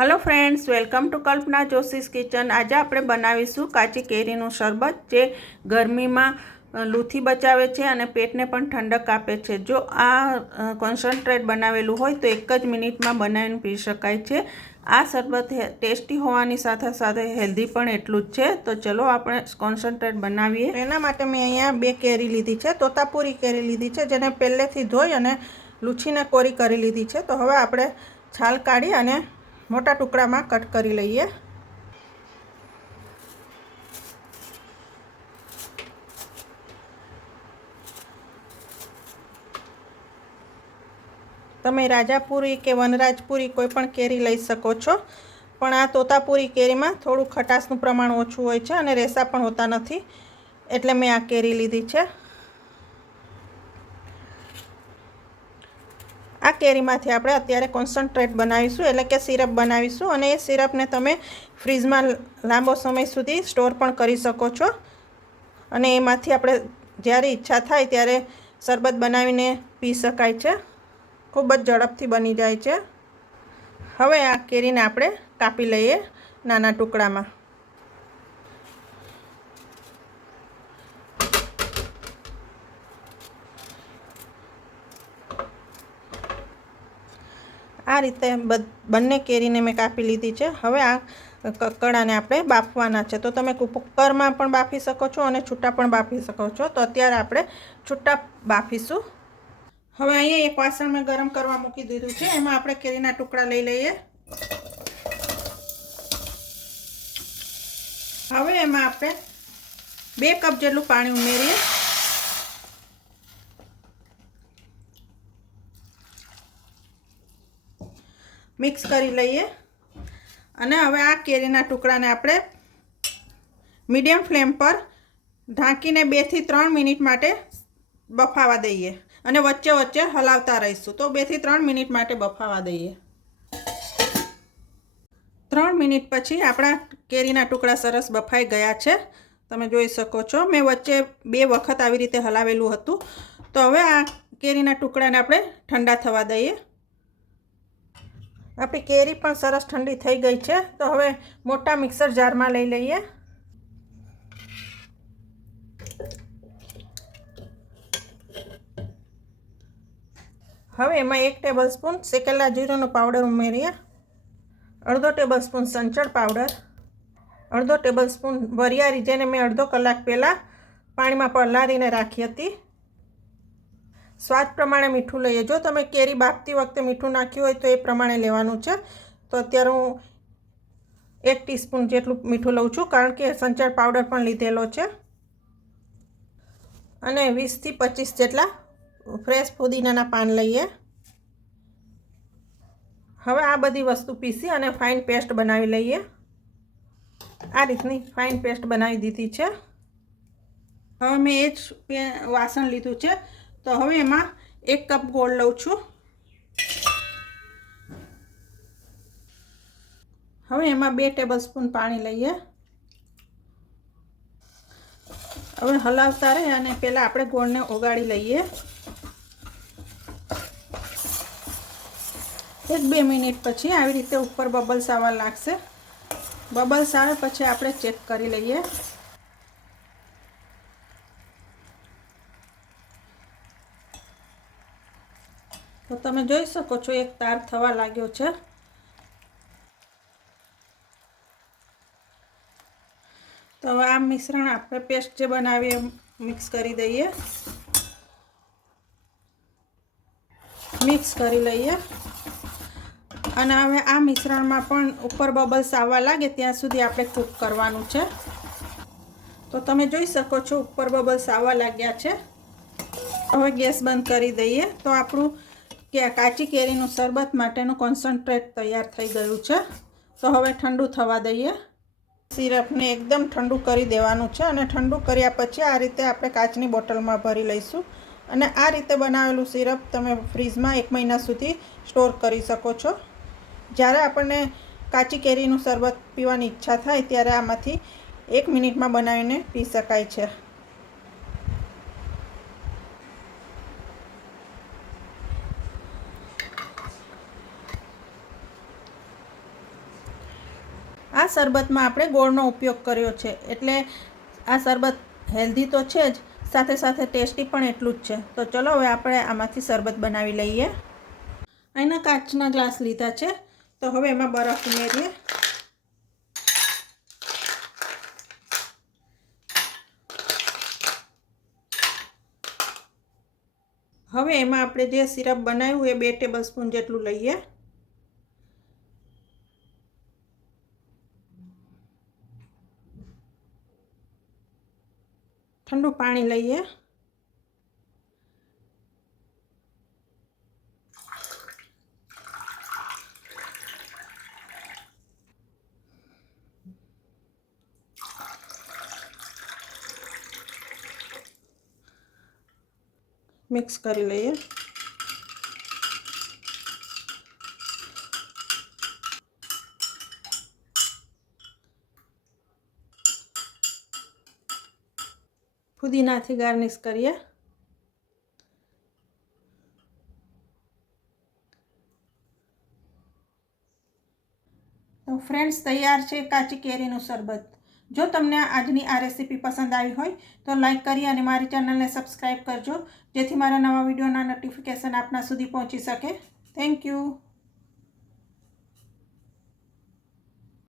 Hello friends, welcome to Kalpana Joshi's kitchen. आज આપણે બનાવીશું કાચી કેરીનું શરબત જે ગરમીમાં લૂથી બચાવે છે અને પેટને પણ ઠંડક આપે છે। જો આ કોન્સન્ટ્રેટ બનાવેલું હોય તો એક જ મિનિટમાં બનાવીને પી શકાય છે। આ શરબત ટેસ્ટી હોવાની સાથે સાથે હેલ્ધી પણ એટલું જ છે। તો ચલો આપણે કોન્સન્ટ્રેટ બનાવીએ। એના માટે મેં અહીંયા 2 કેરી લીધી છે, તોતાપુરી કેરી લીધી છે, જેને પહેલેથી ધોઈ અને લૂછીને કોરી કરી લીધી છે। તો હવે આપણે છાલ કાઢી અને मोटा टुकड़ा में कट करी लईए। तमे राजापुरी के वनराजपुरी कोईपण केरी लई सको छो, पण आ तोतापुरी केरी में थोड़ुं खटासनुं प्रमाण ओछुं होय छे अने रेसा पण होता नथी, एटले मैं आ केरी लीधी छे। आ केरीमांथी आपणे अत्यारे कोन्सन्ट्रेट बनावीशुं एटले के सीरप बनावीशुं अने ए सीरपने तमे फ्रीजमां लांबो समय सुधी स्टोर पण करी शको छो अने एमांथी आपणे ज्यारे इच्छा थाय त्यारे शरबत बनावीने पी शकाय छे। खूब ज झड़पथी बनी जाय छे। हवे आ केरीने आपणे कापी लईए नाना टुकड़ामां। आ रीते बंने केरीने मैं कापी लीधी है। हवे आ ककड़ाने आपणे बाफवाना छे। तो तमे कुकरमां पण बाफी शको छो अने छूटा पण बाफी शको छो। तो अत्यारे आपणे छूटा बाफीशुं। हवे अहींया एक वासण में गरम करवा मूकी दीधुं छे। एमां आपणे केरीना टुकड़ा लई लईए। हवे एमां आपणे 2 कप जेटલું पाणी उमेरीए। मिक्स करी लईए अने हवे आ केरीना टुकड़ाने आपणे मीडियम फ्लेम पर ढांकीने 2 થી 3 मिनिट माटे बफावा दईए अने वच्चे वच्चे हलावता रहीशुं। तो 2 થી 3 मिनिट माटे बफावा दईए। 3 मिनिट पछी आपणा केरीना टुकड़ा सरस बफाई गया छे। तमे जोई शको छो। मैं वच्चे 2 वखत आवी रीते हलावेलुं हतुं। तो हवे आ केरीना टुकड़ाने आपणे ठंडा थवा दईए। आपणी केरी पण सरस ठंडी थई गई है। तो हवे मोटा मिक्सर जार में लई लईए। हवे एमां 1 टेबलस्पून शेकेला जीरुंनो पाउडर उमेरीए। अर्धो टेबलस्पून संचळ पाउडर, अर्धो टेबलस्पून वरियारी जेने मैं अर्धो कलाक पहला पाणी में पलाळीने राखी हती। स्वाद प्रमाणे मीठुं लईए। जो तमे केरी बाफती वखते मीठुं नाख्युं होय तो ए प्रमाणे लेवानुं छे। तो अत्यारे हूँ 1 टीस्पून जेटलुं मीठुं लઉં છું, कारण के संचळ पाउडर पण लीधेलो छे। अने 20 થી 25 जेटला फ्रेश पुदीनाना पान लईए। हवे आ बधी वस्तु पीसी अने फाइन पेस्ट बनावी लईए। आ रीतनी फाइन पेस्ट बनावी दीधी छे। हवे मैं ए ज वासण लीधुं छे। तो हवे एमां 1 कप गोळ लઉં છું। हवे एमां 2 टेबलस्पून पाणी लईए। हवे हलावता रही अने पहला आपणे गोळने ओगाળી लईए। 1-2 मिनिट पछी आवी रीते उपर बबल्स आवा लागशे। बबल्स आवे पछी आपणे चेक करी लईए। तो तमे जोई शको छो एक तार थवा लाग्यो छे। तो हवे आ मिश्रण आपणे पेस्ट जे बनावी मिक्स करी दईए। मिक्स करी लईए अने हवे आ मिश्रणमां पण उपर बबल्स आववा लागे त्यां सुधी आपणे कूक करवानुं छे। तो तमे जोई शको छो उपर बबल्स आववा लाग्या छे। हवे गैस बंद करी दईए। तो आपणुं के काची केरीनुं शरबत माटेनुं कोन्सन्ट्रेट तैयार थई गयुं छे। तो हवे ठंडू थवा दईए। सीरपने एकदम ठंडू करी देवानुं छे अने ठंडू कर्या पछी आ रीते आपणे काचनी बोટલમાં भरी लईशुं अने आ रीते बनावेलुं सीरप तमे फ्रीजमां 1 महीना सुधी स्टोर करी शको छो। ज्यारे आपणे काची केरीनुं शरबत पीवानी इच्छा थाय त्यारे आमांथी 1 मिनिटमां बनावीने पी शकाय छे। આ શરબતમાં આપણે ગોળનો ઉપયોગ કર્યો છે, એટલે આ શરબત હેલ્ધી તો છે જ, સાથે સાથે ટેસ્ટી પણ એટલું જ છે. તો ચલો હવે આપણે આમાંથી શરબત બનાવી લઈએ. અહીંના કાચના ગ્લાસ લીધા છે, તો હવે એમાં બરફ ઉમેરીએ. હવે એમાં આપણે જે સિરપ બનાવ્યું એ 2 ટેબલસ્પૂન જેટલું લઈએ. ઠંડુ પાણી લઈએ. મિક્સ કરી લઈએ. ફુદીનાથી ગાર્નિશ કરીએ. તો ફ્રેન્ડ્સ, તૈયાર છે કાચી કેરીનું શરબત. જો તમને આજની આ રેસીપી પસંદ આવી હોય તો લાઈક કરી અને મારી ચેનલને સબસ્ક્રાઈબ કરજો, જેથી મારા નવા વિડીયોના નોટિફિકેશન આપના સુધી પહોંચી શકે. Thank you.